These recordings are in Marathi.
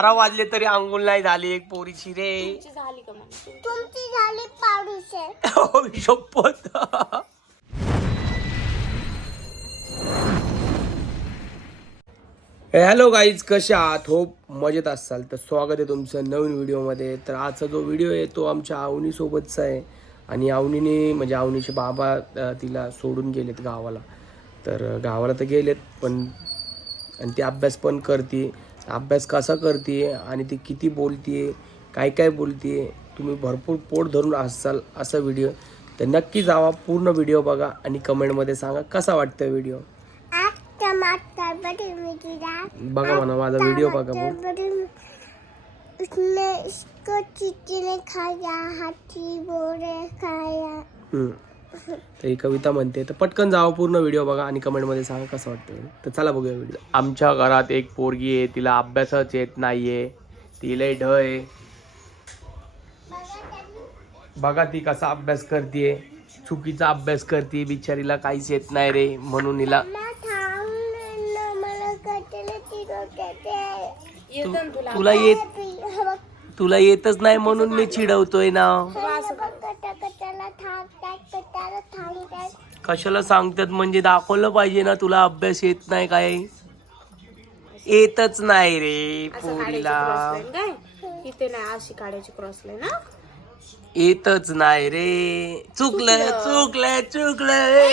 बारा वाजले तरी अंघोळ नाही झाली एक पोरीची रे. तुमची झाली का म्हणून तुमची झाली पाडूशे. हो, शपथ हॅलो गाईज कशा आहात? होप मजेत असाल. तर स्वागत आहे तुमचं नवीन व्हिडिओमध्ये. तर आजचा जो व्हिडिओ आहे तो आमच्या आवनीसोबतचा आहे. आणि आवनीने म्हणजे आवनीचे बाबा तिला सोडून गेलेत गावाला. तर गावाला तर गेलेत पण आणि ती अभ्यास पण करते अभ्यास कसा करते आणि ती किती बोलते काय काय बोलते तुम्ही भरपूर पोट धरून असाल असा व्हिडिओ तर नक्की जावा पूर्ण व्हिडिओ बघा आणि कमेंटमध्ये सांगा कसा वाटतं व्हिडिओ बघा म्हणा माझा व्हिडिओ बघा टमाटर तर ही कविता म्हणते. तर पटकन जावं पूर्ण व्हिडिओ बघा आणि कमेंटमध्ये सांगा कसं वाटतं तर चला बघूया व्हिडिओ आमच्या घरात एक पोरगी आहे तिला अभ्यासच येत नाहीये. ती लय ढ आहे. बघा ती कसा अभ्यास करते चुकीचा अभ्यास करते बिचारीला काहीच येत नाही रे म्हणून हिला तुला तुला येत तुला येतच नाही म्हणून मी चिडवतोय ना. कशाला सांगतात? म्हणजे दाखवलं पाहिजे ना तुला अभ्यास येत नाही काय? येतच नाही रे पोरीला. क्रॉस लाईन काय? इथे नाही अशी काढायची क्रॉस लाईन ना येतच नाही रे. चुकलं चुकलंय चुकलंय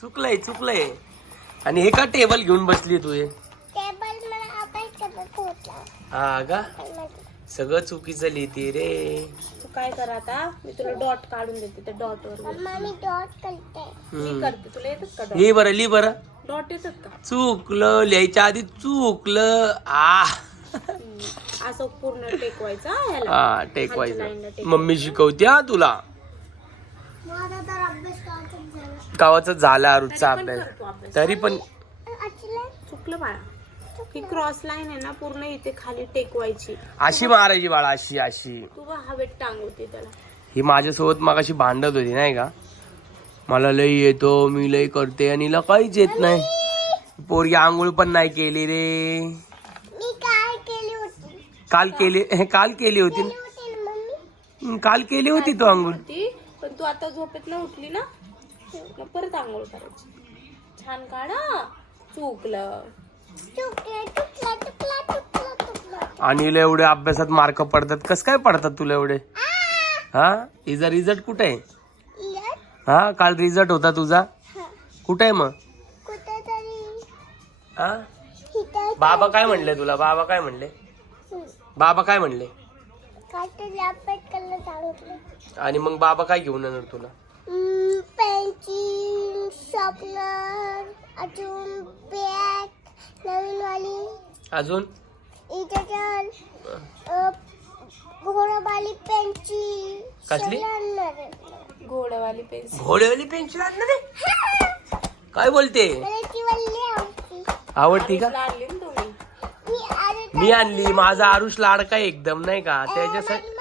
चुकलंय चुकलंय. आणि हे का टेबल घेऊन बसली तू हे टेबल मला अभ्यास करत होता हा का? सगळं चुकीचं लिहिते रे. तू काय कर आता? मी तुला डॉट काढून देते त्या डॉट वर मम्मा मी डॉट करते. मी करते तुला येतात का लिही बरं लिही बरं. डॉट येतात का? चुकलं लिहायच्या आधी चुकलं. आ. हम्म. असं पूर्ण टेकवायचं हा ह्याला. हा टेकवायचं. टेक. मम्मी शिकवते हा तुला. माझा तर अभ्यास करायचा झाला. गावाचा झाला तरी पण अभ्यास. करतो अभ्यास. तरी पण चुकलं बाळा. ही क्रॉस लाईन आहे ना पूर्ण इथे खाली टेकवायची. अशी मारायची बाळा अशी अशी. तू बा हवेत टांगवते त्याला. ही माझ्यासोबत मग अशी भांडत होती नाही का? मला लई येतो मी लई करते आणि हिला काहीच येत नाही. पोरगी आंघोळ पण नाही केली रे. मी काय केली होती. काल केली काल केली होती केली होती ना काल केली होती तू आंघोळ? ती पण तू आता झोपेत न उठली ना? मग परत आंघोळ करायची. छान काढा चुकलं आणि एवढे अभ्यासात मार्क पडतात. कस काय पडतात तुला एवढे? हा? हिचा रिझल्ट कुठे आहे? हा? काल रिझल्ट होता तुझा? कुठे आहे मग? हा? बाबा काय म्हणले तुला? बाबा काय म्हणले? बाबा काय म्हणले? आणि मग बाबा काय घेऊन येणार तुला? पेन्सिल शॉपनर अजून बॅग नवीन वाली अजून घोडवाली पेन्सिल कसली? घोड्यावाली पेन्सिल. घोडेवाली पेन्सिल आणणार आहे? काय बोलते? आवडती. का? आणली ना तुम्ही? मी आणि मी आणली. माझा आरुष लाडका आहे एकदम नाही का? त्याच्यासाठी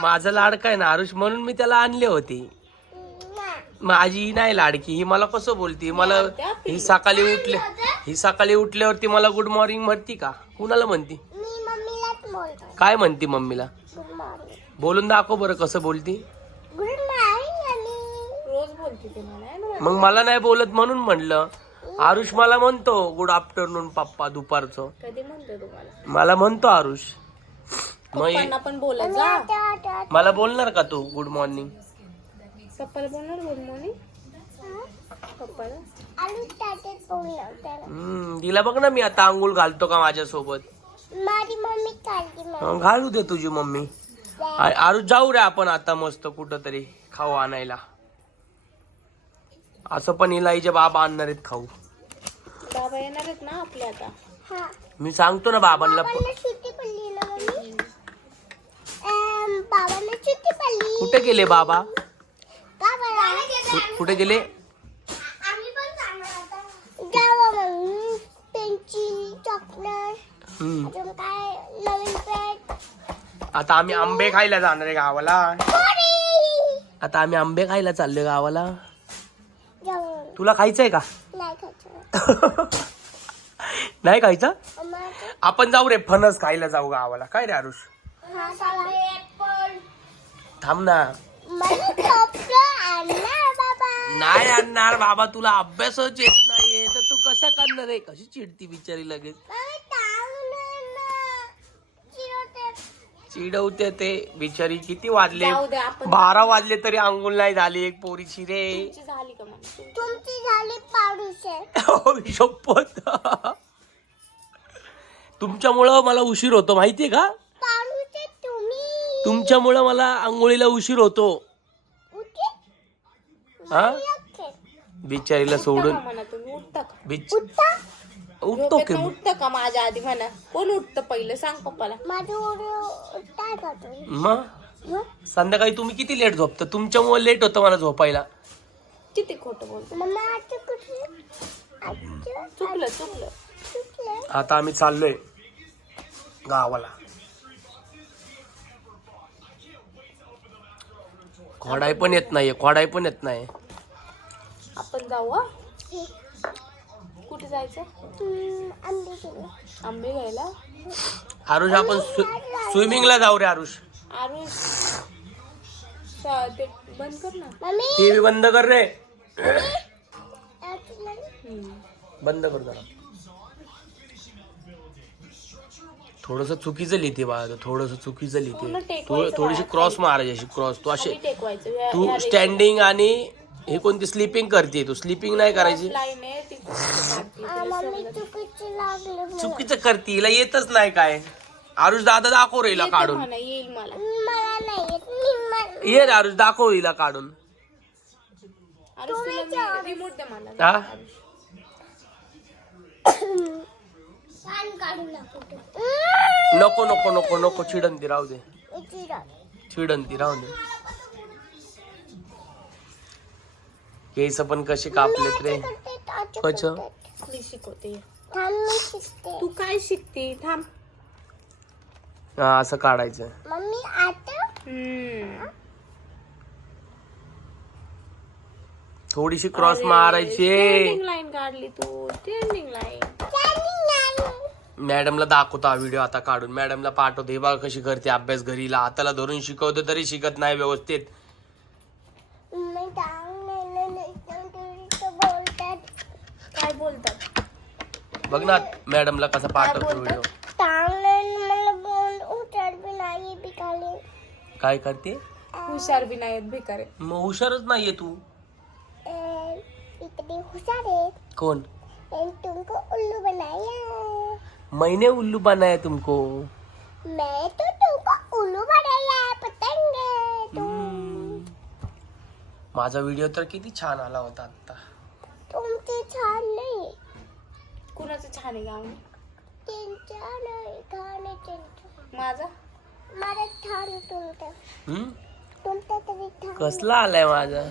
माझा लाडका. आहे ना आरुष म्हणून मी त्याला आणले होते. माझी ही नाही लाडकी ही मला कसं बोलती? मला ही सकाळी उठले. ही सकाळी उठल्यावरती मला गुड मॉर्निंग म्हणती का? कुणाला म्हणती? मी मम्मीलाच बोलतो. काय म्हणती मम्मीला? गुड मॉर्निंग बोलून दाखव बरं कसं बोलती. गुड मॉर्निंग आणि रोज बोलते ते मला ना? मग मला नाही बोलत म्हणून म्हणलं. आरुष मला म्हणतो गुड आफ्टरनून पप्पा दुपारचं. कधी म्हणते तुम्हाला? मला म्हणतो आरुष. मग पप्पांना पण बोलत जा. तेव्हा तेव्हा मला बोलणार का तू गुड मॉर्निंग पप्पाला बोलणार गुड मॉर्निंग पप्पाला तिला बघ ना मी आता आंघोळ घालतो का माझ्यासोबत. माझी मम्मी काढली मला हं, घालू दे तुझी मम्मी. आ- आरुष जाऊ रे आपण आता मस्त कुठं तरी खाऊ आणायला. असं पण हिला हिचे बाबा आणणार आहेत खाऊ. बाबा येणार आहेत ना आपले आता. हा. मी सांगतो ना बाबांना कुठे गेले बाबा? कुठे गेले आम्ही पण जावं मग पेन्सिल चॉकलेट हम्म. अजून काय नवीन पेट आता आम्ही आंबे खायला जाणार आहे गावाला. सॉरी आता आम्ही आंबे खायला चाललोय गावाला. तुला खायचंय का? नाही खायचं. नाही खायचं? मग आपण जाऊ रे फणस खायला जाऊ गावाला. काय रे आरुष? हा चला थांब ना. मला खोकलं आणणार बाबा. नाही आणणार बाबा तुला अभ्यासच येत नाहीये. तर तू कसं करणार आहे? कशी चिडती बिचारी लगेच टांग ना चिरवते चिडवते ते बिचारी. किती वाजले? जाऊ दे आपण बारा वाजले तरी अंघोळ नाही झाली एक पोरीची रे तुमची झाली का मला तुमची झाली पाडूचे हो, शपथ. तुमच्यामुळं मला उशीर होतो माहितीये का? पाडूचे तुम्ही. तुमच्यामुळं मला आंघोळीला उशीर होतो. उठे. हा. बिचारीला सोडून म्हणा तुम्ही? उठता का? बिच उठा उठतो की झोपेतनं उठतं का माझ्या आधी? म्हणा. कोण उठतं पहिलं? सांग पप्पाला. माझं ओरडू काय करतो मग? संध्याकाळी तुम्ही किती लेट झोपता? तुमच्यामुळे लेट होतं मला झोपायला. किती खोटं बोल मम्मा आता कुठे? आजचं चुकलं चुकलं. आता आम्ही चाललोय गावाला. खोडाय पण येत नाहीये खोडाय पण येत नाही. आपण जाऊ हा. कुठे जायचं? आंबे घ्यायला. आरुष आपण स्विमिंगला जाऊ रे आरुष. आरुष सा- ते बंद कर ना. मम्मी. टीव्ही बंद कर रे. बंद कर जरा. थोडस चुकीचं लिहिते बाळा थोडस चुकीचं लिहिते. थोडीशी क्रॉस मारायची अशी क्रॉस तू ह्या- तू स्टँडिंग आणि हे कोणती स्लिपिंग करते तू? स्लिपिंग नाही करायची? चुकीचे लागले मला. चुकीचं करते हिला येतच नाही काय. आरुष दादा दाखव रे हिला काढून. म्हणा येईल मला. मला नाही येत मी मला ये रे आरुष दाखव हिला काढून. हा? नको नको नको नको चिडन ती राहू दे. चिरा चिडन ती राहू दे. केस पण कसे कापलेत रे? कच मी शिकवते. थांब मी शिकते. तू काय शिकते? थांब. हा असं काढायचं. मम्मी आता? हम्म. थोडीशी क्रॉस मारायची. standing लाईन काढली तू. स्टँडिंग लाईन मॅडमला दाखवतो हा व्हिडिओ आता काढून. मॅडमला पाठवतो. हे बघा कशी करते अभ्यास घरीला हाताला धरून शिकवतो तरी शिकत नाही व्यवस्थित मी टांग बोलतात काय बोलतात. बघ ना मॅडमला कसा पाठवतो? व्हिडिओ टांग मला बोल उतर भी नाही बिकाले काय करते? हुशार बी नाहीत भिकारे. मग हुशारच नाहीये तू. इतने हुशार है कोण? मैंने तुमको उल्लू बनाया. मैंने उल्लू बनाया तुमको. मैं तो तुमको उल्लू बनाया पतंग तुम. माझा व्हिडिओ तर किती छान आला होता आता तुमचे छान नाही कुणाचं छान आहे गाव त्यांच्या नाही खाणे त्यांचं माझा? मला छान तुमचं हम्म? तुमचं तरी छान कसला आलाय माझा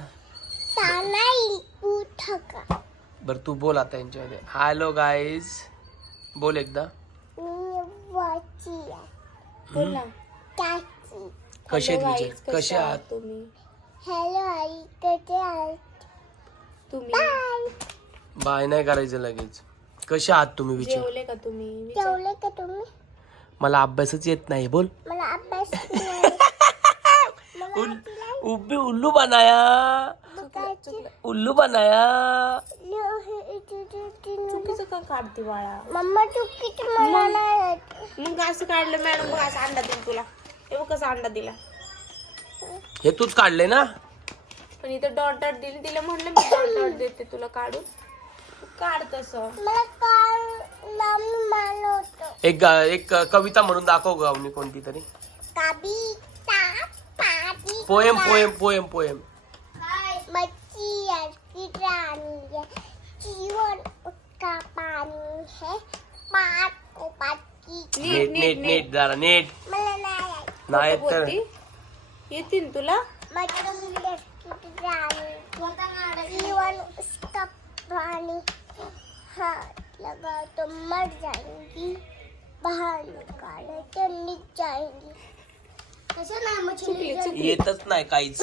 बर तू बोल आता यांच्यामध्ये. हॅलो गाईज बोल एकदा. मी वाची बोल ना. कसे Hello guys, कसे आहात तुम्ही? हॅलो आई कसे आहात? तुम्ही? बाय बाय नाही करायचं लगेच. कसे आहात तुम्ही विचार. जेवले का तुम्ही? विचार. जेवले का तुम्ही? मला अभ्यासच येत नाही बोल. मला अभ्यास. उल- उब्बी उल्लू बनाया. उल्लू बनाया. चुकीचं का काढते बाळा? मम्मा चुकीचं मला नाही येत. मग असं काढलं मॅडम बघ असं अंडा दिला तुला. हे बघ कसा अंडा दिला. हे तूच काढले ना? पण इथं डॉट डॉट दिली तिला म्हणलं मी डॉट डॉट देते तुला काढून. तू काढ तसं. मला काल नाम मारलं होतं. एक गा- एक कविता म्हणून दाखव गावनी कोणती तरी. कविता पोएम पोएम पोएम पोएम मच्छी की रानी है जीवन उसका पानी है. पाट को पाट की नीट नीट नीट जरा नीट. मला नाही तर बोलती? येतील तुला? मच्छी की रानी जीवन उसका पानी हाथ लगा तो मर जाएंगी बाहर निकाले तो नीच जाएंगी कसं नाही चुकली चुकली. येतच नाही काहीच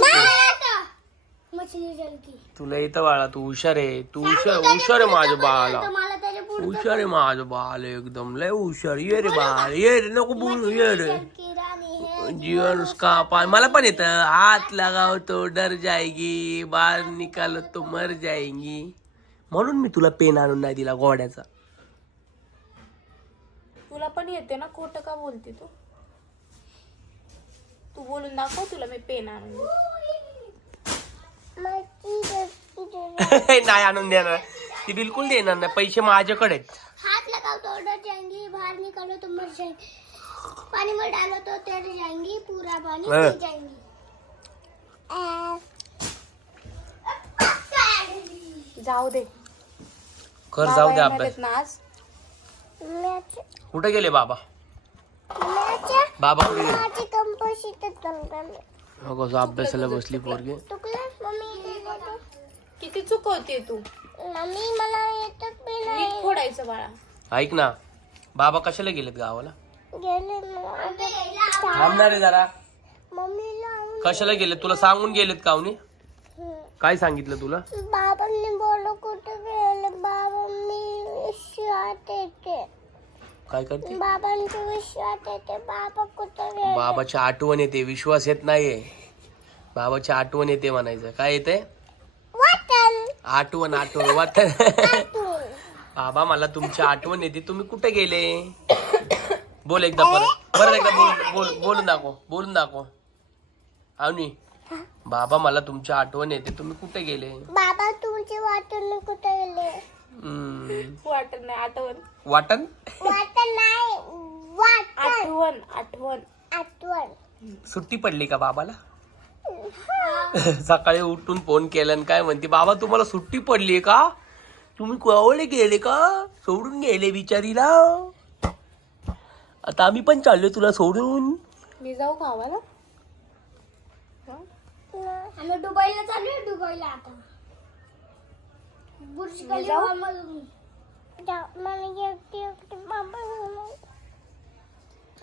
मछली जल की. तुला येतं बाळा तू हुशार आहे. तू हुशार हुशार आहे माझ्या बाळाला. तर मला त्याच्या पुढे हुशार आहे माझं बाळ एकदम. लय हुशार. ये रे बाळ ये रे नको बोलू ये रे. की राणी है जीवन उसका पान मला पण येतं. हात लगाव तो डर जाएगी बाल निकालो तो मर जाएगी. म्हणून मी तुला पेन आणून नाही दिला गोड्याचा. तुला पण येते ना खोटं का बोलते तू? तू बोलून दाखव तुला मी पेन आणून नाही आणून देणार. ती बिलकुल देणार नाही. पैसे माझ्याकडे आहेत. हाथ लगाओ तो डर जाएंगी बाहर निकालो तो मर जाएंगी पानी में डालो तो तैर जाएंगी पूरा पानी हाँ। पी जाएंगी जाऊ दे. कर जाऊ दे अभ्यास. ना आज. कुठे गेले बाबा? बाबा कुठे गेले? कसं अभ्यासाला बसली पोरगी. किती चुकवते तू? मम्मी मला येतच बी फोडायचं बाळा. ऐक ना बाबा कशाला गेलेत गावाला? गेले ना. थांबणार आहे जरा. मम्मीला कशाला गेलेत? तुला सांगून गेलेत कावनी. काय सांगितलं तुला? बाबांनी बोललो कुठं गेले? बाबा मी विश्वात येते. काय करते? बाबांचे विश्वात येते. बाबा कुठं गेले? बाबाची आठवण येते. विश्वास येत नाहीये. बाबाची आठवण येते म्हणायचं. काय येते वाटण. आठवण आठवण वाट तू बाबा मला तुमची आठवण येते. तुम्ही कुठे गेले? बोल एकदा परत. परत एकदा बोल बोल बोलून दाखव. बोलून दाखव. आवनी बाबा मला तुमची आठवण येते. तुम्ही कुठे गेले? बाबा तुमचे वाटण कुठं गेले? हम्म. नाही आठवण. वाटण? वाटण नाही वाटण. आठवण आठवण. आठवण. सुट्टी पडली का बाबाला? सकाळी उठून फोन केला आणि काय म्हणते बाबा तुम्हाला सुट्टी पडली का? तुम्ही कोवळे गेले का? सोडून गेले बिचारीला. आता आम्ही पण चाललोय तुला सोडून. मी जाऊ गावाला? आम्ही दुबईला चालू आहे दुबईला आता. बुर्ज खलिफा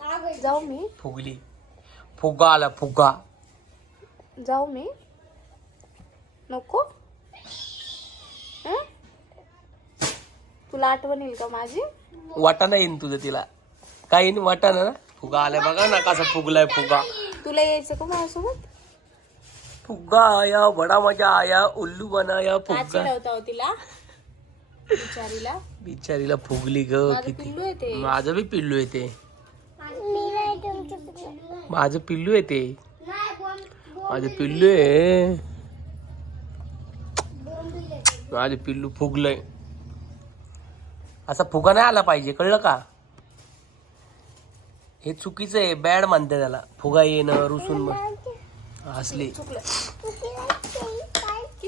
बाबा जाऊ मी. फुगली. फुगा आला फुगा. जाऊ मी. नको. हं? तुला आठवण येईल का माझी? वाटाणा येईन तुझं तिला. काय येईन वाटाणा? ना फुगा आलाय बघा ना कसा फुगलाय फुगा. तुला यायचं का माझ्यासोबत? फुगा आया बडा मजा आया उल्लू बनाया का फुगा. चिडवता हो तिला? बिचारीला? बिचारीला फुगली ग माझं किती. पिल्लू येते माझं बी पिल्लू येते माझं पिल्लू येते माझं पिल्लू आहे. आहे. माझं पिल्लू फुगलंय. असा फुगा नाही आला पाहिजे कळलं का? हे चुकीचं आहे बॅड म्हणते त्याला. फुगा येणं रुसून हसली.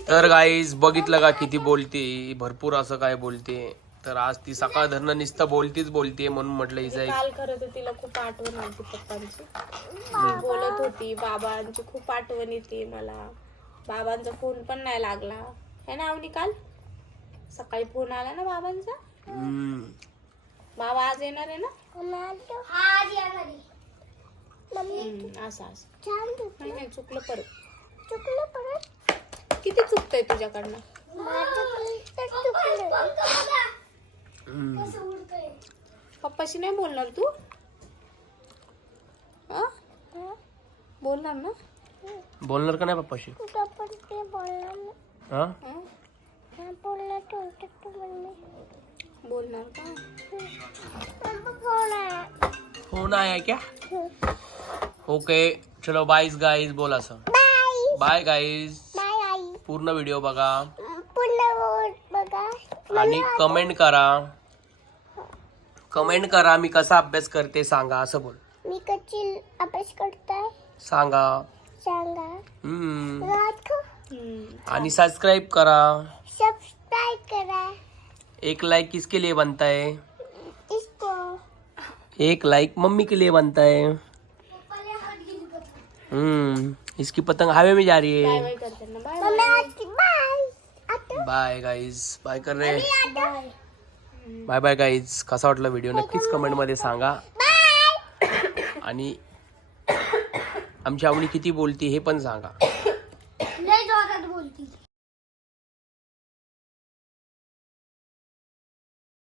तर गाईज बघितलं का किती बोलते? भरपूर असं काय बोलते. तर आज ती सकाळ धरणं नुसतं बोलतीच बोलते म्हणून म्हटलं हिचं काल खरं तर तिला खूप आठवण आली पप्पांची. बोलत होती बाबांची खूप आठवण येते मला. बाबांचा फोन पण नाही लागला. है ना अवनी काल? सकाळी फोन आला ना बाबांचा? हम्म. बाबा आज येणार आहे ना? हा आजी हम्म, असं असं. नाही नाही चुकलं परत. चुकलं परत? किती चुकतंय तुझ्याकडनं? माझं पण तर चुकलं. हम्म. पप्पाशी नाही बोलणार तू? बोलणार ना? बोलणार का नाही पप्पाशी? तुझं पण ते बोलणार ना हा हं? हा ठेवतो तू मम्मी बोलणार. का? फ़ोन आहे क्या? ओके चलो बाईस गाईज बोल असं बाय गाईज पूर्ण व्हिडिओ बघा। आणि कमेंट करा। कमेंट करा मी कसा अभ्यास करते सांगा असं बोल. मी कच्ची अभ्यास करताय सांगा. सांगा. हम्म. आणि सबस्क्राईब करा. सब्सक्राइब करा. एक लाइक किसके लिए बनता है? इसको. एक लाइक मम्मी के लिए बनता है। हम्म इसकी पतंग हवे में जा रही है। बाय गाईज बाय कर रे बाय बाय गाईज कसा वाटला व्हिडिओ नक्कीच कमेंटमध्ये सांगा. आणि आमची आवडी किती बोलती हे पण सांगा.